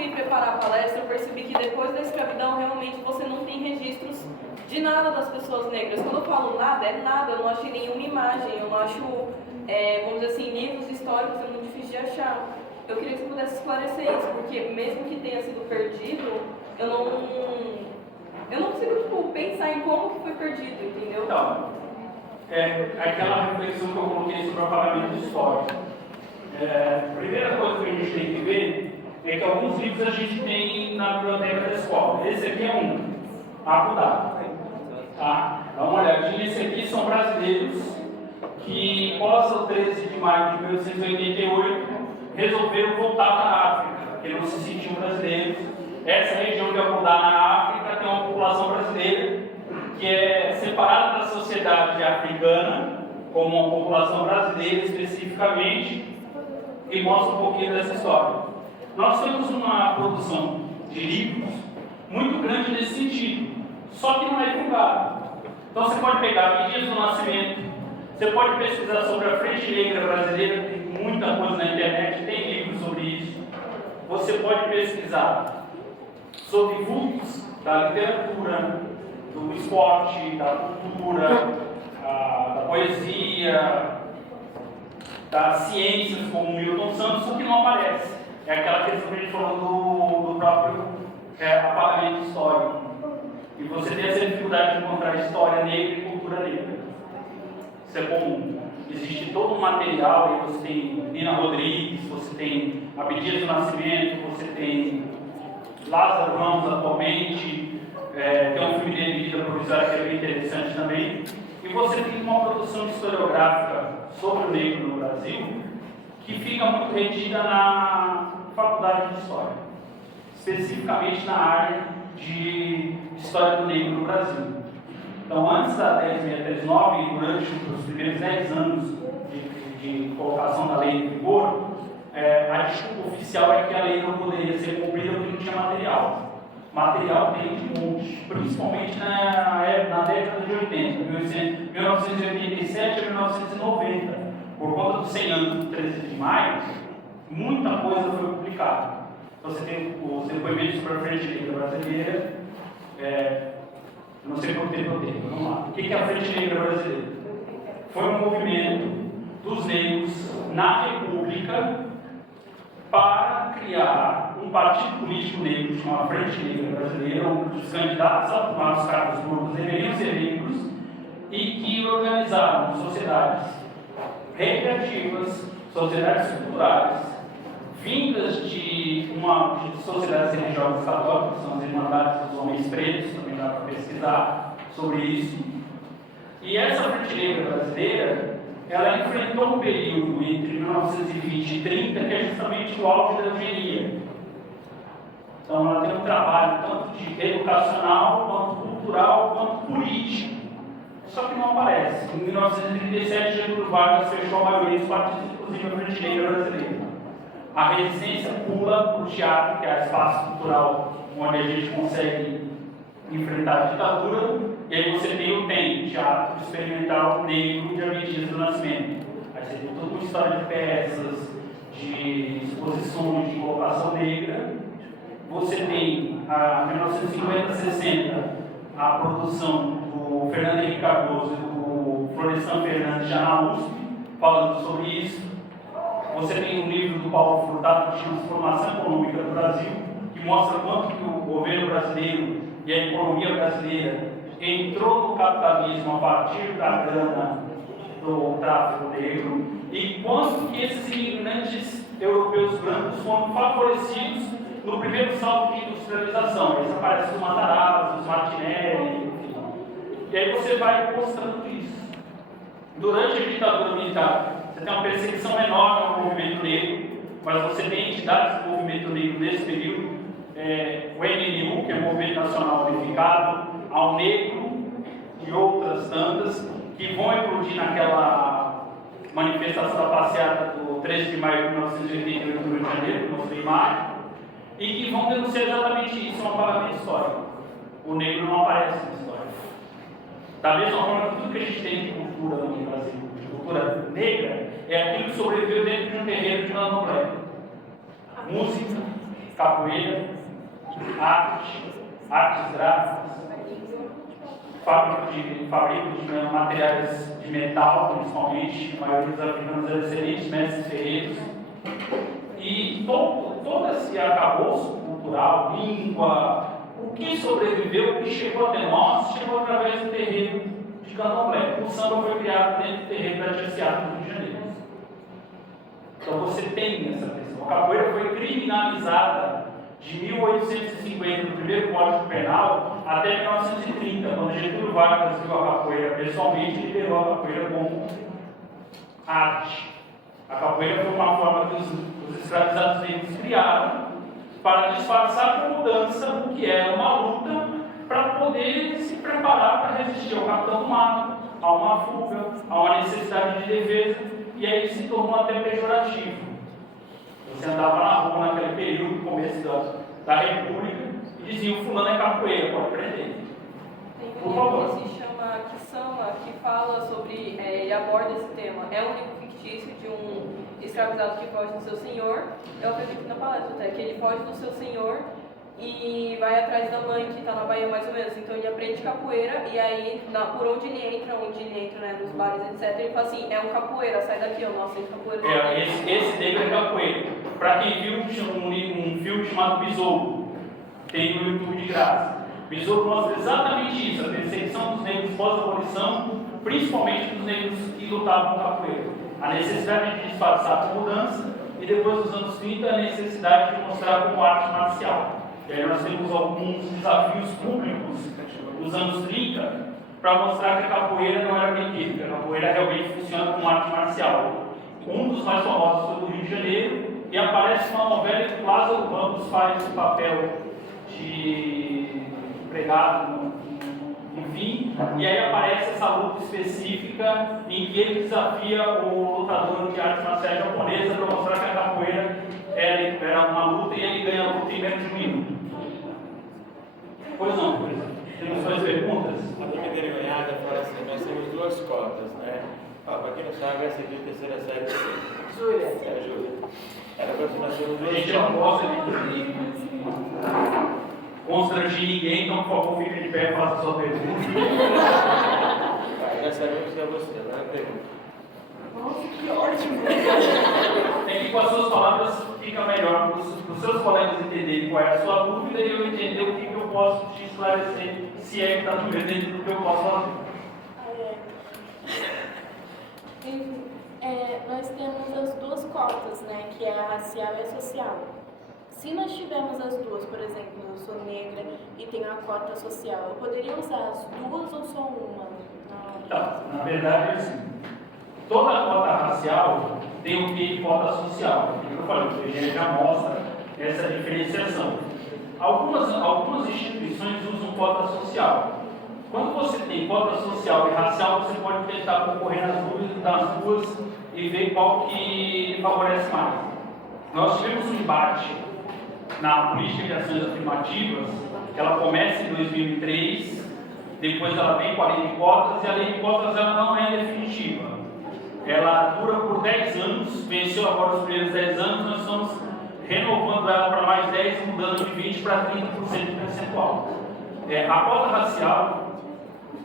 fui preparar a palestra, eu percebi que depois da escravidão, realmente, você não tem registros de nada das pessoas negras. Quando eu falo nada, é nada, eu não achei nenhuma imagem, eu não acho, vamos dizer assim, livros históricos é muito difícil de achar. Eu queria que você pudesse esclarecer isso, porque mesmo que tenha sido perdido, eu não consigo, tipo, pensar em como que foi perdido, entendeu? Então, aquela reflexão que eu coloquei sobre o apagamento histórico. A primeira coisa que a gente tem que ver é que alguns livros a gente tem na biblioteca da escola. Esse aqui é um, Abudá. Tá? Dá uma olhadinha, esse aqui são brasileiros que, pós o 13 de maio de 1888, resolveram voltar para a África, porque não se sentiam brasileiros. Essa região de Abudá, na África, tem uma população brasileira que é separada da sociedade africana, como uma população brasileira especificamente, e mostra um pouquinho dessa história. Nós temos uma produção de livros muito grande nesse sentido, só que não é divulgado. Então você pode pegar Dias do Nascimento, você pode pesquisar sobre a Frente Negra Brasileira, tem muita coisa na internet, tem livros sobre isso. Você pode pesquisar sobre vultos da literatura, do esporte, da cultura, da poesia, das ciências, como Milton Santos, o que não aparece. É aquela questão que a gente falou do próprio apagamento histórico. E você tem essa dificuldade de encontrar história negra e cultura negra. Isso é comum. Existe todo um material, aí você tem Nina Rodrigues, você tem Abdias do Nascimento, você tem Lázaro Ramos atualmente, tem um filme dele, Vida Provisória, que é bem interessante também. E você tem uma produção historiográfica sobre o negro no Brasil que fica muito retida na Faculdade de História, especificamente na área de História do Negro no Brasil. Então, antes da 10.639 e durante os primeiros 10 anos de colocação da lei em vigor, a desculpa oficial é que a lei não poderia ser cumprida porque não tinha material. Material tem de monte, principalmente na década de 80, 1987 a 1990, por conta dos 100 anos do 13 de maio, muita coisa foi publicada. Então, você tem os depoimentos sobre a Frente Negra Brasileira, não sei quanto tempo eu tenho, vamos lá. O que é a Frente Negra Brasileira? Foi um movimento dos negros na República para criar um partido político negro chamado Frente Negra Brasileira, onde os candidatos a tomar os cargos públicos deveriam ser negros e que organizaram sociedades recreativas, sociedades culturais, vindas de sociedades religiosas católicas, que são as Irmandades dos Homens Pretos, também dá para pesquisar sobre isso. E essa Frente Negra Brasileira, ela enfrentou um período entre 1920 e 30, que é justamente o auge da eugenia. Então, ela tem um trabalho tanto de educacional, quanto cultural, quanto político. Só que não aparece. Em 1937, Getúlio Vargas fechou a maioria dos partidos, inclusive a Frente Negra Brasileira. A resistência pula para o teatro, que é o espaço cultural onde a gente consegue enfrentar a ditadura. E aí você tem teatro experimental negro de Abdias do Nascimento. Aí você tem toda uma história de peças, de exposições, de colocação negra. Você tem, em 1950-60, a produção do Fernando Henrique Cardoso e do Florestan Fernandes já na USP, falando sobre isso. Você tem um livro do Paulo Furtado que chama Transformação Econômica do Brasil, que mostra quanto que o governo brasileiro e a economia brasileira entrou no capitalismo a partir da grana do tráfico negro e quanto que esses imigrantes europeus brancos foram favorecidos no primeiro salto de industrialização. Eles aparecem os Matarazzo, os Martinelli, enfim. E aí você vai mostrando isso. Durante a ditadura militar, você tem uma perseguição enorme ao movimento negro, mas você tem entidades do movimento negro nesse período, o MNU, que é o Movimento Nacional Unificado, ao Negro e outras tantas, que vão eclodir naquela manifestação da passeata do 13 de maio de 1988 no Rio de Janeiro, que mostrei imagem, e que vão denunciar exatamente isso, um apagamento histórico. O negro não aparece na história. Da mesma forma que tudo que a gente tem de cultura no Brasil, de cultura negra, é aquilo que sobreviveu dentro de um terreiro de candomblé. Música, capoeira, artes gráficas, fábrica de materiais de metal, principalmente, a maioria dos africanos eram excelentes mestres ferreiros. E todo esse arcabouço cultural, língua, o que sobreviveu, o que chegou até nós, chegou através do terreiro de Candomblé. O samba foi criado dentro do terreiro da Tia Seara, no Rio de Janeiro. Então você tem essa questão. A capoeira foi criminalizada de 1850, no primeiro Código Penal, até 1930, quando Getúlio Vargas viu a capoeira pessoalmente, ele liberou a capoeira como arte. A capoeira foi uma forma que os escravizados negros criaram para disfarçar como dança o que era uma luta, para poder se preparar para resistir ao capitão do mato, a uma fuga, a uma necessidade de defesa, e aí se tornou até pejorativo. Você andava na rua naquele período, começo da República, e diziam: fulano é capoeira, pode prender. Tem um livro que se chama Kisama, que fala sobre, ele aborda esse tema. É um livro fictício de um escravizado que foge do seu senhor. Eu acredito na palestra até, que ele foge do seu senhor e vai atrás da mãe, que está na Bahia mais ou menos. Então ele aprende capoeira, e aí por onde ele entra, né, nos bares, etc., ele fala assim: é um capoeira, sai daqui, eu não aceito capoeira. Esse negro é capoeira. Para quem viu um filme chamado Besouro, tem no YouTube de graça. Besouro mostra exatamente isso, a perseguição dos negros pós-abolição, principalmente dos negros que lutavam capoeira. A necessidade de disfarçar como dança, e depois dos anos 30, a necessidade de mostrar como arte marcial. E aí nós temos alguns desafios públicos nos anos 30 para mostrar que a capoeira não era brinquedo, que a capoeira realmente funciona como arte marcial. Um dos mais famosos foi do Rio de Janeiro, e aparece uma novela que o Lázaro Ramos faz o papel de empregado, enfim, e aí aparece essa luta específica em que ele desafia o lutador de arte marcial japonesa para mostrar que a capoeira era uma luta e ele ganha a luta em menos de um minuto. Pois não, temos duas perguntas? A primeira envergonhada fala assim: nós temos duas cotas, né? Para quem não sabe, essa aqui é a terceira série. Júlia. É, Júlia. Era para nós temos duas cotas. A gente não gosta de constrangir ninguém, então por favor fique de pé e faça a sua pergunta. Já sabemos que é você, não é a pergunta. Nossa, que ótimo! Tem que, com as suas palavras, fica melhor para os seus colegas entenderem qual é a sua dúvida e eu entender o que eu posso te esclarecer, se é que está tudo dentro do que eu posso fazer. Nós temos as duas cotas, né, que é a racial e a social. Se nós tivermos as duas, por exemplo, eu sou negra e tenho a cota social, eu poderia usar as duas ou só uma? Tá, na verdade é assim. Toda a cota racial tem o que cota social. Como eu falei, o IBGE já mostra essa diferenciação. Algumas instituições usam cota social. Quando você tem cota social e racial, você pode tentar concorrer nas duas e ver qual que favorece mais. Nós tivemos um debate na política de ações afirmativas, que ela começa em 2003, depois ela vem com a lei de cotas, e a lei de cotas ela não é definitiva. Ela dura por 10 anos, venceu agora os primeiros 10 anos, nós estamos renovando ela para mais 10, mudando de 20% para 30% percentual. A cota racial,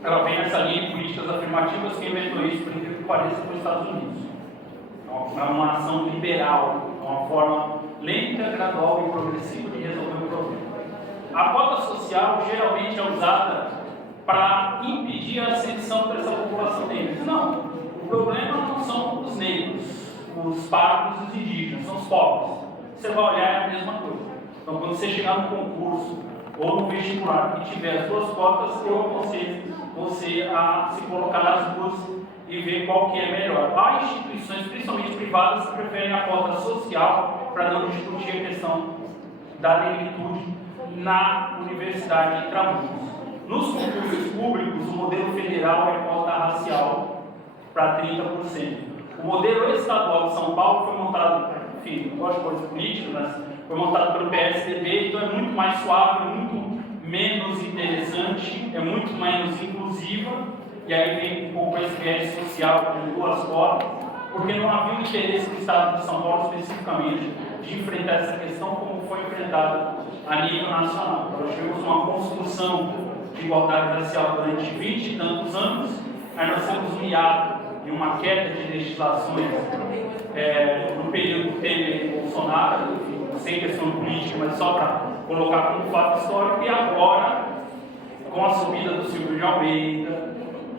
ela vem nessa linha de políticas afirmativas, quem inventou isso, por incrível que pareça, foi os Estados Unidos. É uma ação liberal, é uma forma lenta, gradual e progressiva de resolver o problema. A cota social geralmente é usada para impedir a ascensão dessa população negra. Não, o problema não são os negros, os pardos e os indígenas, são os pobres. Você vai olhar, é a mesma coisa. Então, quando você chegar no concurso ou no vestibular e tiver as duas cotas, eu aconselho você a se colocar nas duas e ver qual que é melhor. Há instituições, principalmente privadas, que preferem a cota social para não discutir a questão da negritude na Universidade de Intramuros. Nos concursos públicos, o modelo federal é cota racial para 30%. O modelo estadual de São Paulo foi montado, enfim, não gosto de coisas políticas, mas foi montado pelo PSDB, então é muito mais suave, muito menos interessante, é muito menos inclusiva, e aí vem um pouco esse viés social com duas cotas, porque não havia um interesse do Estado de São Paulo especificamente de enfrentar essa questão como foi enfrentada a nível nacional. Nós tivemos uma construção de igualdade racial durante 20 e tantos anos, aí nós temos um hiato e uma queda de legislações no período Temer e Bolsonaro, sem questão política, mas só para colocar como fato histórico, e agora, com a subida do Silvio de Almeida,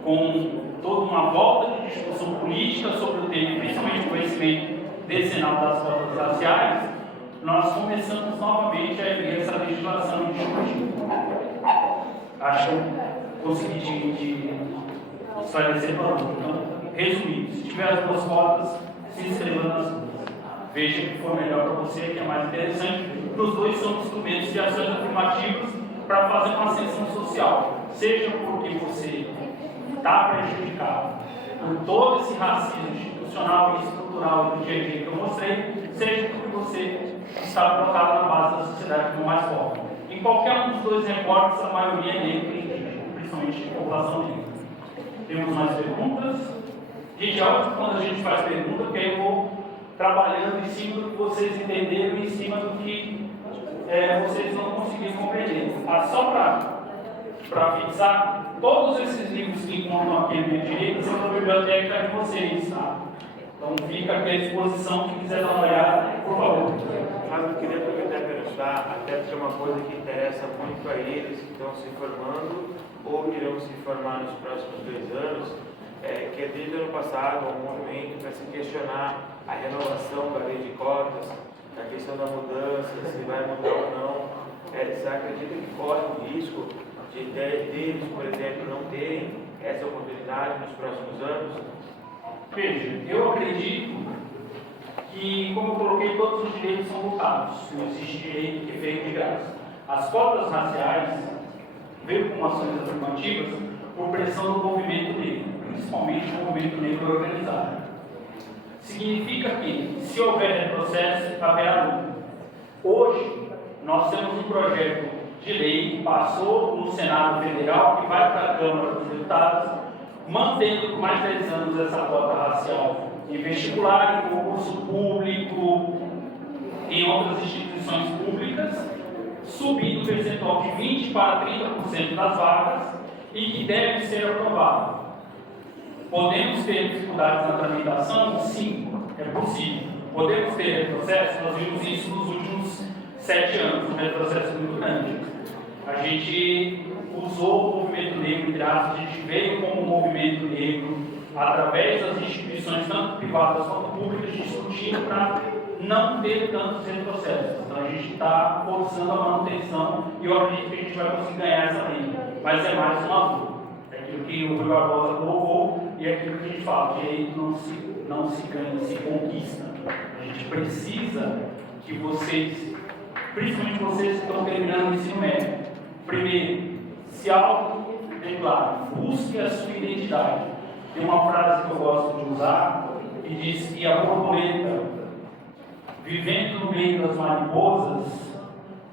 com toda uma volta de discussão política sobre o tema, principalmente o conhecimento decenal das cotas raciais, nós começamos novamente a ver essa legislação e discutir. Acho que consegui esclarecer para o Então, resumindo, se tiver as duas cotas, se inscreva nas duas. Veja que for melhor para você, que é mais interessante. Os dois são instrumentos de ações afirmativas para fazer uma ascensão social, seja porque você está prejudicado por todo esse racismo institucional e estrutural do dia a dia que eu mostrei, seja porque você está colocado na base da sociedade como mais pobre. Em qualquer um dos dois recortes, a maioria é negra e indígena, principalmente de população negra. Temos mais perguntas? Gente, é ótimo quando a gente faz pergunta, porque aí eu vou trabalhando em cima do que vocês entenderam e em cima do que vocês não conseguiram compreender. Só para fixar, todos esses livros que encontram aqui à minha direita são da biblioteca de vocês, tá? Então fica aqui à disposição, quem quiser dar uma olhada, por favor. Mas eu queria aproveitar e perguntar, até porque é uma coisa que interessa muito a eles que estão se formando ou que irão se formar nos próximos 2 anos, que é desde o ano passado um movimento para se questionar a renovação da lei de cotas, a questão da mudança, se vai mudar ou não. Você acredita que corre o risco de deles, por exemplo, não terem essa oportunidade nos próximos anos? Veja, eu acredito que, como eu coloquei, todos os direitos são lutados, não existe direito que é feito de graça. As cotas raciais veio com ações afirmativas por pressão do movimento negro, principalmente o movimento negro organizado. Significa que, se houver retrocesso, haverá luta. Hoje, nós temos um projeto de lei que passou no Senado Federal, que vai para a Câmara dos Deputados, mantendo por mais de 10 anos essa cota racial em vestibular, em concurso público, em outras instituições públicas, subindo o percentual de 20% para 30% das vagas e que deve ser aprovado. Podemos ter dificuldades na tramitação? Sim, é possível. Podemos ter retrocesso? Nós vimos isso nos últimos 7 anos, um retrocesso muito grande. A gente usou o movimento negro, entre aspas, a gente veio como um movimento negro, através das instituições, tanto privadas quanto públicas, discutindo para não ter tantos retrocessos. Então a gente está forçando a manutenção e eu acredito que a gente vai conseguir ganhar essa briga. Mas é mais uma luta. É aquilo que o Rui Barbosa colocou e é aquilo que a gente fala, direito não se ganha, se conquista. A gente precisa que vocês, principalmente vocês que estão terminando o ensino médio, primeiro, se autodeclarem, busque a sua identidade. Tem uma frase que eu gosto de usar que diz que a borboleta, vivendo no meio das mariposas,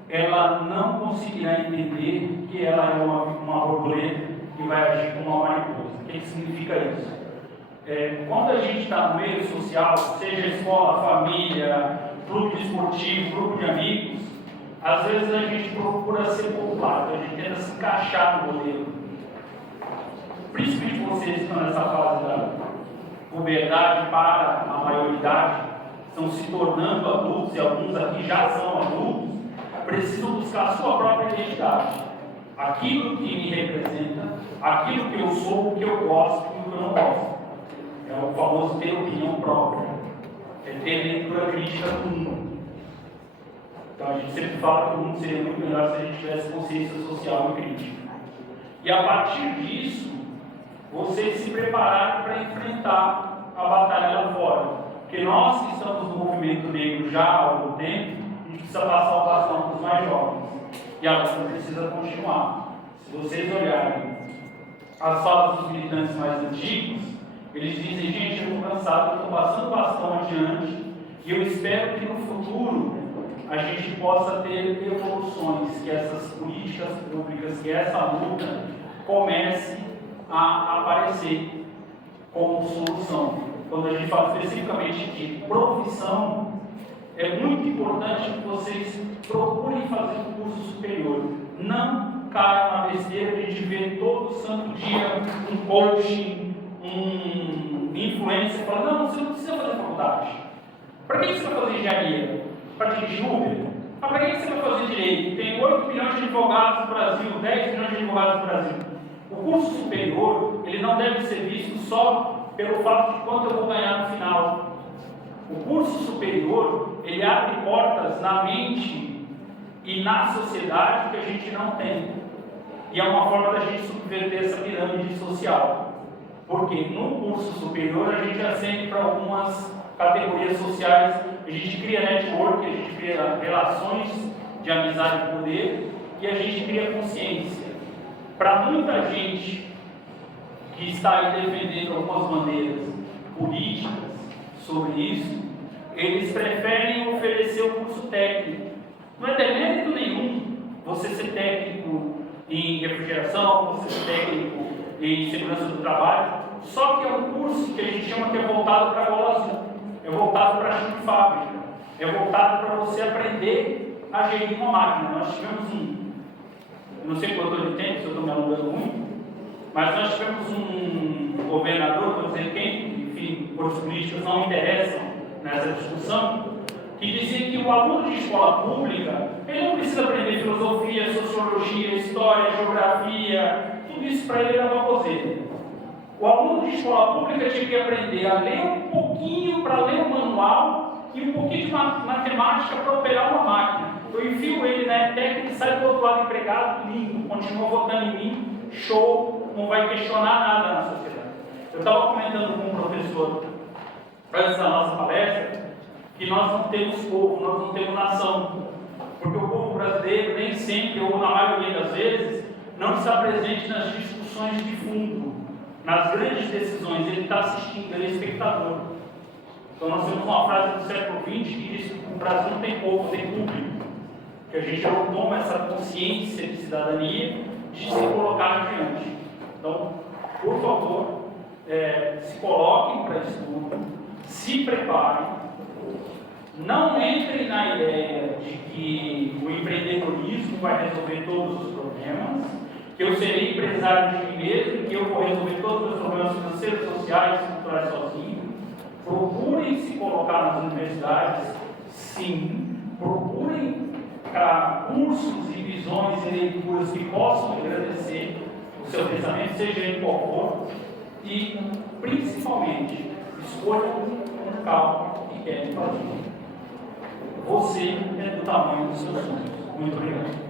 ela não conseguirá entender que ela é uma borboleta que vai agir como uma mariposa. O que significa isso? Quando a gente está no meio social, seja escola, família, clube esportivo, grupo de amigos, às vezes a gente procura ser popular, a gente tenta se encaixar no modelo. Principalmente vocês que estão nessa fase da puberdade para a maioridade, estão se tornando adultos, e alguns aqui já são adultos, precisam buscar a sua própria identidade. Aquilo que me representa, aquilo que eu sou, o que eu gosto e o que eu não gosto. É o famoso ter opinião própria. É ter leitura crítica do mundo. Então a gente sempre fala que o mundo seria muito melhor se a gente tivesse consciência social e crítica. E a partir disso, vocês se prepararem para enfrentar a batalha lá fora. Porque nós que estamos no movimento negro já há algum tempo, a gente precisa passar o bastão para os mais jovens. E a luta precisa continuar. Se vocês olharem as falas dos militantes mais antigos, eles dizem, gente, eu estou cansado, eu estou passando o bastão adiante, e eu espero que no futuro a gente possa ter evoluções, que essas políticas públicas, que essa luta comece a aparecer como solução. Quando a gente fala especificamente de profissão, é muito importante que vocês procurem fazer um curso superior. Não caiam na besteira de ver todo santo dia um coaching, um influencer falando, não, você não precisa fazer faculdade. Para que você vai fazer engenharia? Para dirigir Uber? Para que você vai fazer direito? Tem 8 milhões de advogados no Brasil, 10 milhões de advogados no Brasil. O curso superior, ele não deve ser visto só pelo fato de quanto eu vou ganhar no final. O curso superior, ele abre portas na mente e na sociedade que a gente não tem. E é uma forma da gente subverter essa pirâmide social. Porque no curso superior a gente ascende para algumas categorias sociais, a gente cria network, a gente cria relações de amizade e poder e a gente cria consciência. Para muita gente que está aí defendendo algumas bandeiras políticas sobre isso, eles preferem oferecer o curso técnico. Não é demérito nenhum você ser técnico em refrigeração, você ser técnico em segurança do trabalho, só que é um curso que a gente chama que é voltado para a bola azul, é voltado para a chão de fábrica, é voltado para você aprender a gerir uma máquina. Nós tivemos eu não sei quanto de tempo, se eu estou me alongando muito, mas nós tivemos um governador, vou dizer quem, enfim, cores políticas não interessam nessa discussão, que dizia que o aluno de escola pública, ele não precisa aprender filosofia, sociologia, história, geografia, tudo isso para ele era baboseira. O aluno de escola pública tinha que aprender a ler um pouquinho para ler o manual e um pouquinho de matemática para operar uma máquina. Eu enfio ele na ETEC e sai do outro lado empregado, lindo, continua votando em mim, show, não vai questionar nada na sociedade. Eu estava comentando com um professor antes da nossa palestra que nós não temos povo, nós não temos nação, porque o povo brasileiro nem sempre, ou na maioria das vezes, não está presente nas discussões de fundo, nas grandes decisões, ele está assistindo, ele é espectador. Então nós temos uma frase do século XX que diz que o Brasil não tem povo, tem público, que a gente não toma essa consciência de cidadania de se colocar adiante. Então, por favor, se coloquem para estudo, se preparem, não entrem na ideia de que o empreendedorismo vai resolver todos os problemas, que eu serei empresário de mim mesmo, que eu vou resolver todos os problemas financeiros, sociais, culturais sozinho. Procurem se colocar nas universidades, sim, procurem cursos e visões e leituras que possam engrandecer o seu pensamento, seja ele qual for, e principalmente escolha um carro que quer fazer. Você é do tamanho dos seus sonhos. Muito obrigado.